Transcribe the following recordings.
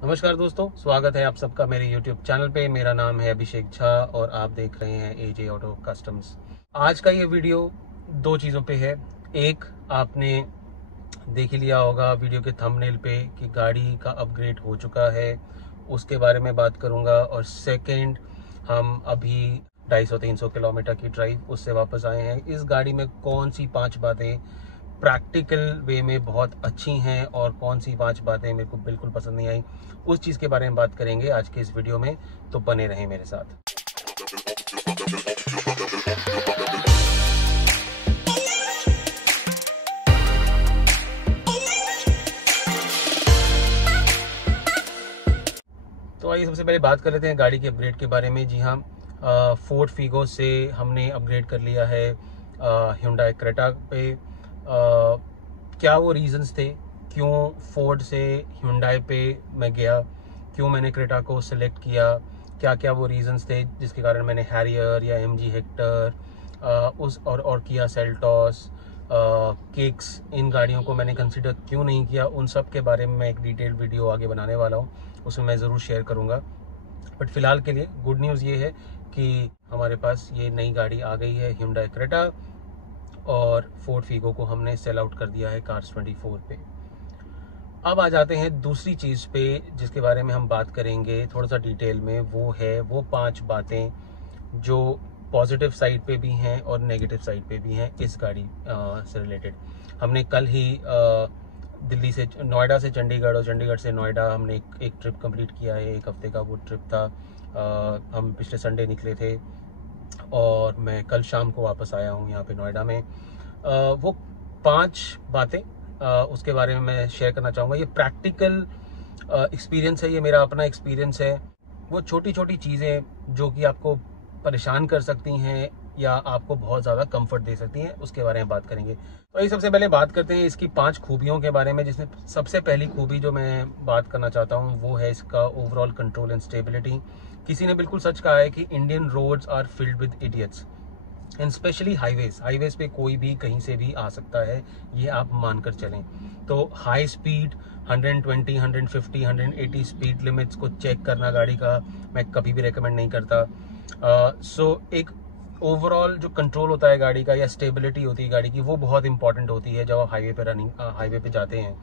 नमस्कार दोस्तों, स्वागत है आप सबका मेरे YouTube चैनल पे। मेरा नाम है अभिषेक झा और आप देख रहे हैं एजे ऑटो कस्टम्स। आज का ये वीडियो दो चीज़ों पे है। एक, आपने देख ही लिया होगा वीडियो के थंबनेल पे कि गाड़ी का अपग्रेड हो चुका है, उसके बारे में बात करूंगा। और सेकंड, हम अभी 250-300 किलोमीटर की ड्राइव उससे वापस आए हैं। इस गाड़ी में कौन सी 5 बातें प्रैक्टिकल वे में बहुत अच्छी हैं और कौन सी 5 बातें मेरे को बिल्कुल पसंद नहीं आई, उस चीज़ के बारे में बात करेंगे आज के इस वीडियो में। तो बने रहें मेरे साथ। तो आइए सबसे पहले बात कर लेते हैं गाड़ी के अपग्रेड के बारे में। जी हाँ, फोर्ड फीगो से हमने अपग्रेड कर लिया है Hyundai क्रेटा पे। क्या वो रीजंस थे क्यों फोर्ड से Hyundai पे मैं गया, क्यों मैंने क्रेटा को सिलेक्ट किया, क्या क्या वो रीजंस थे जिसके कारण मैंने हैरियर या MG हेक्टर उस और किया सेल्टॉस, किक्स, इन गाड़ियों को मैंने कंसिडर क्यों नहीं किया, उन सब के बारे में मैं एक डिटेल वीडियो आगे बनाने वाला हूँ, उसमें मैं ज़रूर शेयर करूँगा। बट फिलहाल के लिए गुड न्यूज़ ये है कि हमारे पास ये नई गाड़ी आ गई है Hyundai क्रेटा, और फोर्ड फीगो को हमने सेल आउट कर दिया है Cars24 पे। अब आ जाते हैं दूसरी चीज़ पे जिसके बारे में हम बात करेंगे थोड़ा सा डिटेल में। वो है वो 5 बातें जो पॉजिटिव साइड पे भी हैं और नेगेटिव साइड पे भी हैं इस गाड़ी से रिलेटेड। हमने कल ही दिल्ली से नोएडा से चंडीगढ़ और चंडीगढ़ से नोएडा हमने एक ट्रिप कंप्लीट किया है। 1 हफ्ते का वो ट्रिप था। हम पिछले संडे निकले थे और मैं कल शाम को वापस आया हूँ यहाँ पे नोएडा में। वो 5 बातें उसके बारे में मैं शेयर करना चाहूँगा। ये प्रैक्टिकल एक्सपीरियंस है, ये मेरा अपना एक्सपीरियंस है। वो छोटी छोटी चीज़ें जो कि आपको परेशान कर सकती हैं या आपको बहुत ज़्यादा कंफर्ट दे सकती हैं, उसके बारे में बात करेंगे। तो ये सबसे पहले बात करते हैं इसकी 5 खूबियों के बारे में, जिसमें सबसे पहली खूबी जो मैं बात करना चाहता हूँ वो है इसका ओवरऑल कंट्रोल एंड स्टेबिलिटी। किसी ने बिल्कुल सच कहा है कि Indian roads are filled with idiots and specially highways पे कोई भी कहीं से भी आ सकता है, ये आप मानकर चलें। तो हाई स्पीड 120, 150, 180 स्पीड लिमिट्स को चेक करना गाड़ी का मैं कभी भी रेकमेंड नहीं करता। एक ओवरऑल जो कंट्रोल होता है गाड़ी का या स्टेबिलिटी होती है गाड़ी की, वो बहुत इंपॉर्टेंट होती है जब आप हाईवे पे जाते हैं।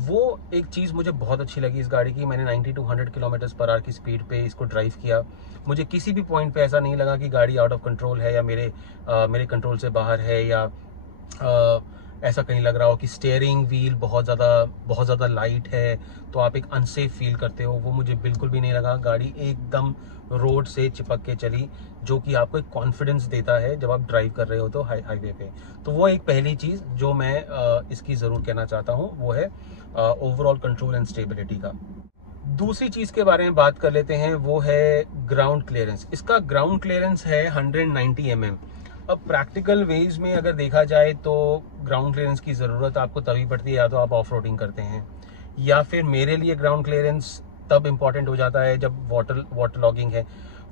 वो एक चीज़ मुझे बहुत अच्छी लगी इस गाड़ी की। मैंने 90 to 100 किलोमीटर पर आवर की स्पीड पे इसको ड्राइव किया। मुझे किसी भी पॉइंट पे ऐसा नहीं लगा कि गाड़ी आउट ऑफ कंट्रोल है या मेरे कंट्रोल से बाहर है, या ऐसा कहीं लग रहा हो कि स्टीयरिंग व्हील बहुत ज़्यादा लाइट है तो आप एक अनसेफ फील करते हो। वो मुझे बिल्कुल भी नहीं लगा। गाड़ी एकदम रोड से चिपक के चली, जो कि आपको एक कॉन्फिडेंस देता है जब आप ड्राइव कर रहे हो तो हाईवे पे। तो वो एक पहली चीज़ जो मैं इसकी ज़रूर कहना चाहता हूँ, वो है ओवरऑल कंट्रोल एंड स्टेबिलिटी का। दूसरी चीज़ के बारे में बात कर लेते हैं, वो है ग्राउंड क्लियरेंस। इसका ग्राउंड क्लियरेंस है 190 mm। अब प्रैक्टिकल वेज में अगर देखा जाए तो ग्राउंड क्लियरेंस की ज़रूरत आपको तभी पड़ती है या तो आप ऑफ रोडिंग करते हैं, या फिर मेरे लिए ग्राउंड क्लियरेंस तब इम्पॉर्टेंट हो जाता है जब वाटर लॉगिंग है।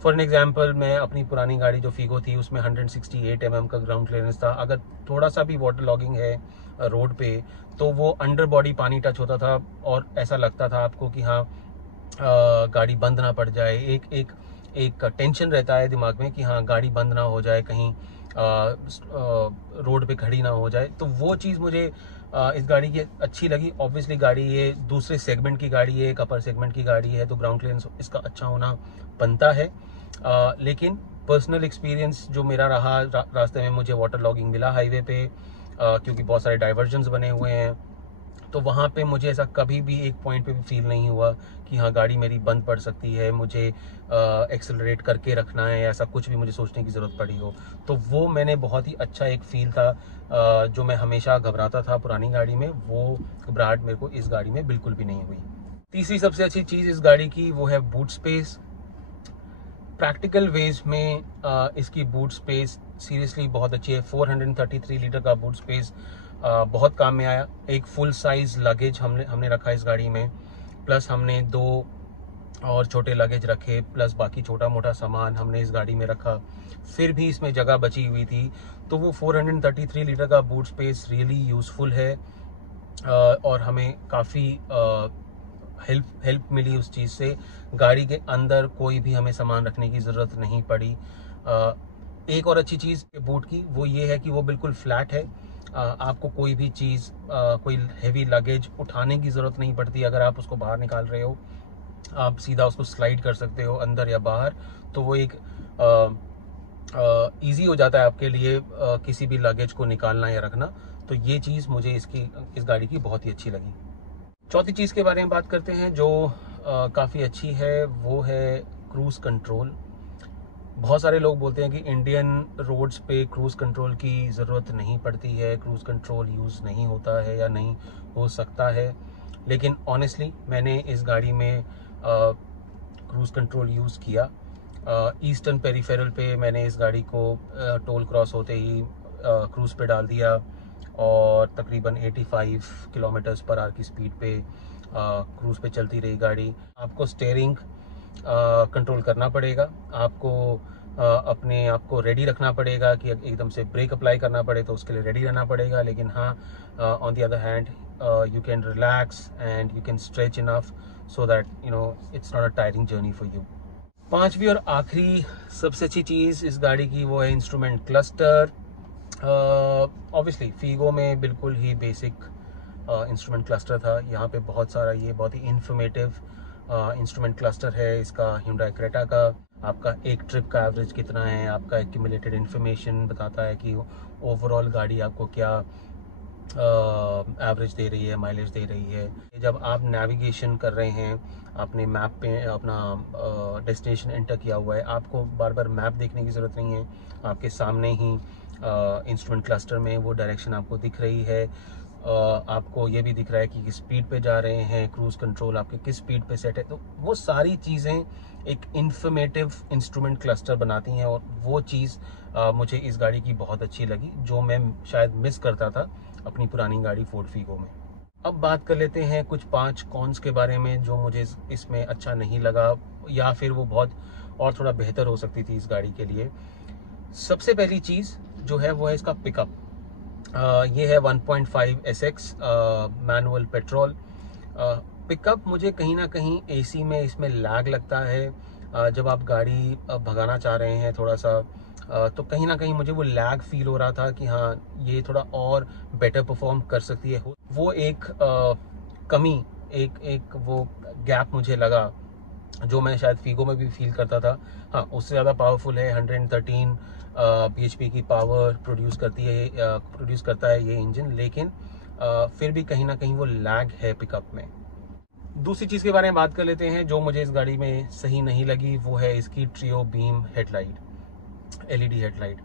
फॉर एन एग्जाम्पल, मैं अपनी पुरानी गाड़ी जो फीगो थी उसमें 168 mm का ग्राउंड क्लियरेंस था। अगर थोड़ा सा भी वाटर लॉगिंग है रोड पे तो वो अंडर बॉडी पानी टच होता था और ऐसा लगता था आपको कि हाँ गाड़ी बंद ना पड़ जाए। एक टेंशन रहता है दिमाग में कि हाँ गाड़ी बंद ना हो जाए, कहीं रोड पे खड़ी ना हो जाए। तो वो चीज़ मुझे इस गाड़ी की अच्छी लगी। ऑब्वियसली गाड़ी ये दूसरे सेगमेंट की गाड़ी है, एक अपर सेगमेंट की गाड़ी है, तो ग्राउंड क्लियरेंस इसका अच्छा होना बनता है। लेकिन पर्सनल एक्सपीरियंस जो मेरा रहा, रास्ते में मुझे वाटर लॉगिंग मिला हाईवे पे, क्योंकि बहुत सारे डाइवर्जन्स बने हुए हैं। तो वहाँ पे मुझे ऐसा कभी भी एक पॉइंट पे भी फील नहीं हुआ कि हाँ गाड़ी मेरी बंद पड़ सकती है, मुझे एक्सेलरेट करके रखना है, ऐसा कुछ भी मुझे सोचने की ज़रूरत पड़ी हो। तो वो मैंने बहुत ही अच्छा एक फील था, जो मैं हमेशा घबराता था पुरानी गाड़ी में, वो घबराहट मेरे को इस गाड़ी में बिल्कुल भी नहीं हुई। तीसरी सबसे अच्छी चीज़ इस गाड़ी की वो है बूट स्पेस। प्रैक्टिकल वेज में इसकी बूट स्पेस सीरियसली बहुत अच्छी है। 433 लीटर का बूट स्पेस बहुत काम में आया। एक फुल साइज लगेज हमने रखा इस गाड़ी में, प्लस हमने 2 और छोटे लगेज रखे, प्लस बाकी छोटा मोटा सामान हमने इस गाड़ी में रखा, फिर भी इसमें जगह बची हुई थी। तो वो 433 लीटर का बूट स्पेस रियली यूज़फुल है और हमें काफ़ी हेल्प मिली उस चीज़ से। गाड़ी के अंदर कोई भी हमें सामान रखने की ज़रूरत नहीं पड़ी। एक और अच्छी चीज़ बूट की वो ये है कि वो बिल्कुल फ्लैट है। आपको कोई भी चीज़, कोई हैवी लगेज उठाने की ज़रूरत नहीं पड़ती। अगर आप उसको बाहर निकाल रहे हो, आप सीधा उसको स्लाइड कर सकते हो अंदर या बाहर, तो वो एक ईजी हो जाता है आपके लिए किसी भी लगेज को निकालना या रखना। तो ये चीज़ मुझे इस गाड़ी की बहुत ही अच्छी लगी। चौथी चीज़ के बारे में बात करते हैं जो काफ़ी अच्छी है, वो है क्रूज़ कंट्रोल। बहुत सारे लोग बोलते हैं कि इंडियन रोड्स पे क्रूज़ कंट्रोल की ज़रूरत नहीं पड़ती है, क्रूज़ कंट्रोल यूज़ नहीं होता है या नहीं हो सकता है। लेकिन ऑनेस्टली मैंने इस गाड़ी में क्रूज़ कंट्रोल यूज़ किया। ईस्टर्न पेरिफेरल पे मैंने इस गाड़ी को टोल क्रॉस होते ही क्रूज़ पे डाल दिया और तकरीबन 85 किलोमीटर्स पर आवर की स्पीड पे क्रूज़ पे चलती रही गाड़ी। आपको स्टीयरिंग कंट्रोल करना पड़ेगा, आपको अपने आप को रेडी रखना पड़ेगा कि एकदम से ब्रेक अप्लाई करना पड़े तो उसके लिए रेडी रहना पड़ेगा। लेकिन हाँ, on the other hand you can relax and you can stretch enough so that it's not a tiring journey for you। पांचवी और आखिरी सबसे अच्छी चीज़ इस गाड़ी की वो है इंस्ट्रूमेंट क्लस्टर। ऑब्वियसली फीगो में बिल्कुल ही बेसिक इंस्ट्रूमेंट क्लस्टर था। यहाँ पे बहुत सारा ये बहुत ही इंफॉर्मेटिव इंस्ट्रूमेंट क्लस्टर है इसका Hyundai Creta का। आपका एक ट्रिप का एवरेज कितना है, आपका एक्यूमुलेटेड इन्फॉर्मेशन बताता है कि ओवरऑल गाड़ी आपको क्या एवरेज दे रही है, माइलेज दे रही है। जब आप नेविगेशन कर रहे हैं, आपने मैप पे अपना डेस्टिनेशन एंटर किया हुआ है, आपको बार बार मैप देखने की ज़रूरत नहीं है। आपके सामने ही इंस्ट्रूमेंट क्लस्टर में वो डायरेक्शन आपको दिख रही है। आपको ये भी दिख रहा है कि किस स्पीड पे जा रहे हैं, क्रूज़ कंट्रोल आपके किस स्पीड पे सेट है। तो वो सारी चीज़ें एक इन्फॉर्मेटिव इंस्ट्रूमेंट क्लस्टर बनाती हैं और वो चीज़ मुझे इस गाड़ी की बहुत अच्छी लगी, जो मैं शायद मिस करता था अपनी पुरानी गाड़ी फोर्ड फीगो में। अब बात कर लेते हैं कुछ 5 कॉन्स के बारे में जो मुझे इसमें अच्छा नहीं लगा या फिर वो बहुत और थोड़ा बेहतर हो सकती थी इस गाड़ी के लिए। सबसे पहली चीज़ जो है वो है इसका पिकअप। ये है 1.5 SX मैनुअल पेट्रोल। पिकअप मुझे कहीं ना कहीं एसी में इसमें लैग लगता है। जब आप गाड़ी भगाना चाह रहे हैं थोड़ा सा, तो कहीं ना कहीं मुझे वो लैग फील हो रहा था कि हाँ, ये थोड़ा और बेटर परफॉर्म कर सकती है। वो एक कमी, एक वो गैप मुझे लगा जो मैं शायद फीगो में भी फील करता था। हाँ, उससे ज़्यादा पावरफुल है, 113 bhp की पावर प्रोड्यूस करता है ये इंजन। लेकिन फिर भी कहीं ना कहीं वो लैग है पिकअप में। दूसरी चीज़ के बारे में बात कर लेते हैं जो मुझे इस गाड़ी में सही नहीं लगी, वो है इसकी trio beam headlight, LED headlight.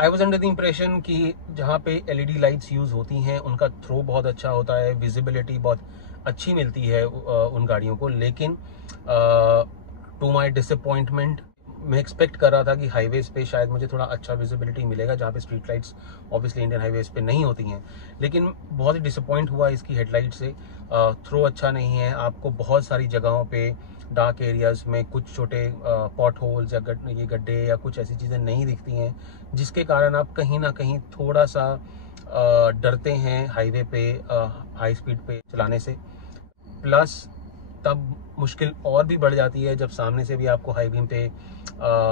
I was under the impression कि जहाँ पे LED लाइट्स यूज़ होती हैं उनका थ्रो बहुत अच्छा होता है, विजिबिलिटी बहुत अच्छी मिलती है उन गाड़ियों को। लेकिन टू माई डिसअपॉइंटमेंट मैं एक्सपेक्ट कर रहा था कि हाईवेज पे शायद मुझे थोड़ा अच्छा विजिबिलिटी मिलेगा, जहाँ पे street lights obviously Indian highways पे नहीं होती हैं। लेकिन बहुत ही डिसअपॉइंट हुआ इसकी हेडलाइट से। थ्रो अच्छा नहीं है। आपको बहुत सारी जगहों पे डार्क एरियाज में कुछ छोटे पॉट होल्स या ये गड्ढे या कुछ ऐसी चीज़ें नहीं दिखती हैं, जिसके कारण आप कहीं ना कहीं थोड़ा सा डरते हैं हाईवे पे हाई स्पीड पे चलाने से। प्लस तब मुश्किल और भी बढ़ जाती है जब सामने से भी आपको हाई बीम पे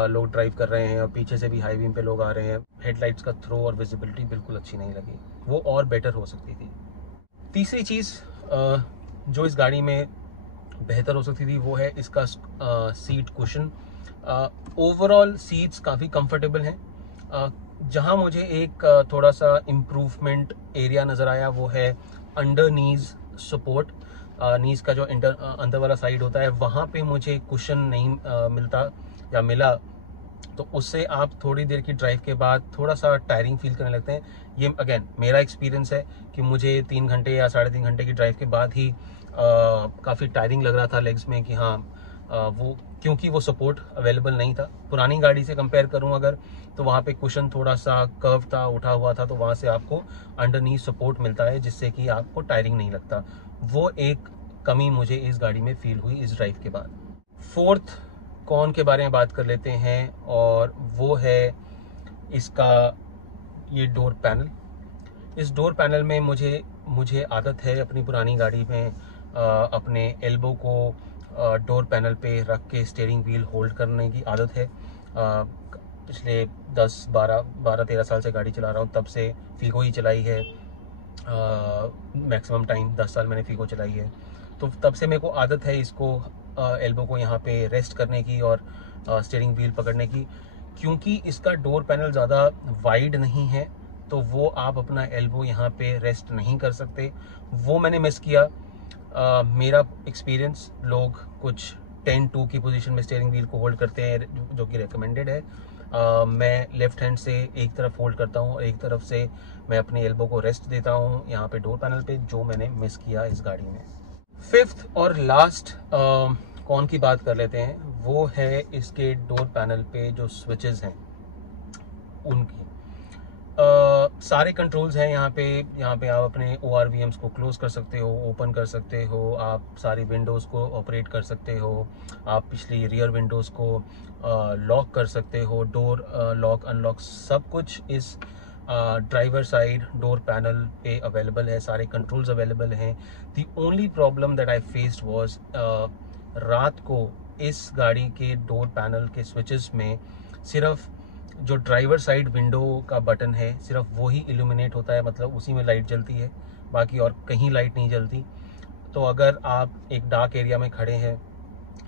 लोग ड्राइव कर रहे हैं और पीछे से भी हाई बीम पे लोग आ रहे हैं। हेडलाइट्स का थ्रो और विजिबिलिटी बिल्कुल अच्छी नहीं लगी, वो और बेटर हो सकती थी। तीसरी चीज़ जो इस गाड़ी में बेहतर हो सकती थी वो है इसका सीट कुशन। ओवरऑल सीट्स काफ़ी कंफर्टेबल हैं। जहां मुझे एक थोड़ा सा इम्प्रूवमेंट एरिया नज़र आया वो है अंडर नीज सपोर्ट। नीज का जो अंदर वाला साइड होता है वहाँ पे मुझे कुशन नहीं मिलता या मिला, तो उससे आप थोड़ी देर की ड्राइव के बाद थोड़ा सा टायरिंग फील करने लगते हैं। ये अगेन मेरा एक्सपीरियंस है कि मुझे 3 घंटे या 3.5 घंटे की ड्राइव के बाद ही काफ़ी टायरिंग लग रहा था लेग्स में कि हाँ, वो क्योंकि वो सपोर्ट अवेलेबल नहीं था। पुरानी गाड़ी से कंपेयर करूं अगर, तो वहाँ पे कुशन थोड़ा सा कर्व था, उठा हुआ था, तो वहाँ से आपको अंडरनीथ सपोर्ट मिलता है जिससे कि आपको टायरिंग नहीं लगता। वो एक कमी मुझे इस गाड़ी में फील हुई इस ड्राइव के बाद। फोर्थ कॉन के बारे में बात कर लेते हैं और वो है इसका ये डोर पैनल। इस डोर पैनल में मुझे आदत है अपनी पुरानी गाड़ी में अपने एल्बो को डोर पैनल पे रख के स्टीयरिंग व्हील होल्ड करने की आदत है। पिछले 12-13 साल से गाड़ी चला रहा हूँ, तब से फीगो ही चलाई है। मैक्सिमम टाइम 10 साल मैंने फीगो चलाई है, तो तब से मेरे को आदत है इसको एल्बो को यहाँ पे रेस्ट करने की और स्टीयरिंग व्हील पकड़ने की। क्योंकि इसका डोर पैनल ज़्यादा वाइड नहीं है, तो वो आप अपना एल्बो यहाँ पे रेस्ट नहीं कर सकते। वो मैंने मिस किया। मेरा एक्सपीरियंस, लोग कुछ 10-2 की पोजीशन में स्टीयरिंग व्हील को होल्ड करते हैं, जो कि रिकमेंडेड है। मैं लेफ्ट हैंड से एक तरफ होल्ड करता हूँ और एक तरफ से मैं अपने एल्बो को रेस्ट देता हूँ यहाँ पे डोर पैनल पे, जो मैंने मिस किया इस गाड़ी में। फिफ्थ और लास्ट कौन की बात कर लेते हैं, वो है इसके डोर पैनल पे जो स्विचेस हैं उनकी। सारे कंट्रोल्स हैं यहाँ पे आप अपने ORVMs को क्लोज कर सकते हो, ओपन कर सकते हो, आप सारी विंडोज़ को ऑपरेट कर सकते हो, आप पिछली रियर विंडोज़ को लॉक कर सकते हो, डोर लॉक अनलॉक सब कुछ इस ड्राइवर साइड डोर पैनल पे अवेलेबल है, सारे कंट्रोल्स अवेलेबल हैं। The only problem that I faced was रात को इस गाड़ी के डोर पैनल के स्विचेस में सिर्फ जो ड्राइवर साइड विंडो का बटन है सिर्फ वो ही इल्यूमिनेट होता है, मतलब उसी में लाइट जलती है, बाकी और कहीं लाइट नहीं जलती। तो अगर आप एक डार्क एरिया में खड़े हैं,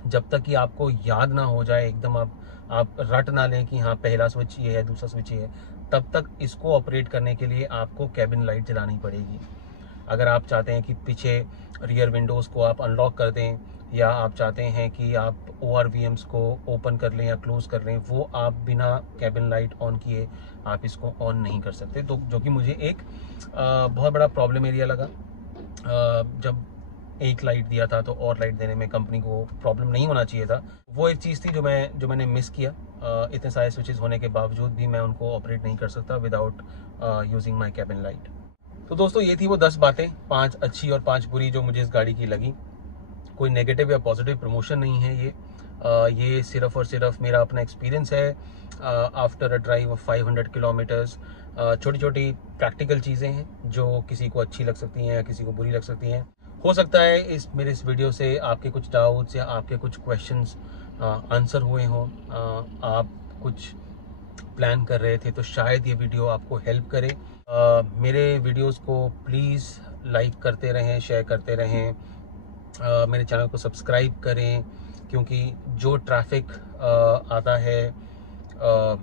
जब तक कि आपको याद ना हो जाए, एकदम आप रट ना लें कि हाँ पहला स्विच ये है दूसरा स्विच ये है, तब तक इसको ऑपरेट करने के लिए आपको कैबिन लाइट जलानी पड़ेगी। अगर आप चाहते हैं कि पीछे रियर विंडोज़ को आप अनलॉक कर दें, या आप चाहते हैं कि आप ORVMs को ओपन कर लें या क्लोज कर लें, वो आप बिना कैबिन लाइट ऑन किए आप इसको ऑन नहीं कर सकते। तो जो कि मुझे एक बहुत बड़ा प्रॉब्लम एरिया लगा। जब एक लाइट दिया था तो और लाइट देने में कंपनी को प्रॉब्लम नहीं होना चाहिए था। वो एक चीज़ थी जो मैंने मिस किया। इतने सारे स्विचेस होने के बावजूद भी मैं उनको ऑपरेट नहीं कर सकता without using my cabin light. तो दोस्तों ये थी वो 10 बातें, 5 अच्छी और 5 बुरी जो मुझे इस गाड़ी की लगी। कोई नेगेटिव या पॉजिटिव प्रमोशन नहीं है ये सिर्फ और सिर्फ मेरा अपना एक्सपीरियंस है after a drive of 500 kilometres. छोटी छोटी प्रैक्टिकल चीज़ें हैं जो किसी को अच्छी लग सकती हैं या किसी को बुरी लग सकती हैं। हो सकता है मेरे इस वीडियो से आपके कुछ डाउट्स या आपके कुछ क्वेश्चंस आंसर हुए हों। आप कुछ प्लान कर रहे थे तो शायद ये वीडियो आपको हेल्प करे। मेरे वीडियोस को प्लीज़ लाइक करते रहें, शेयर करते रहें, मेरे चैनल को सब्सक्राइब करें, क्योंकि जो ट्रैफिक आता है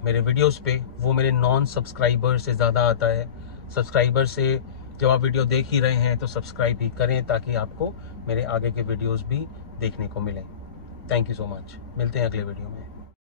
मेरे वीडियोस पे वो मेरे नॉन सब्सक्राइबर से ज़्यादा आता है। सब्सक्राइबर से जब आप वीडियो देख ही रहे हैं तो सब्सक्राइब भी करें, ताकि आपको मेरे आगे के वीडियोस भी देखने को मिलें। Thank you so much. मिलते हैं अगले वीडियो में।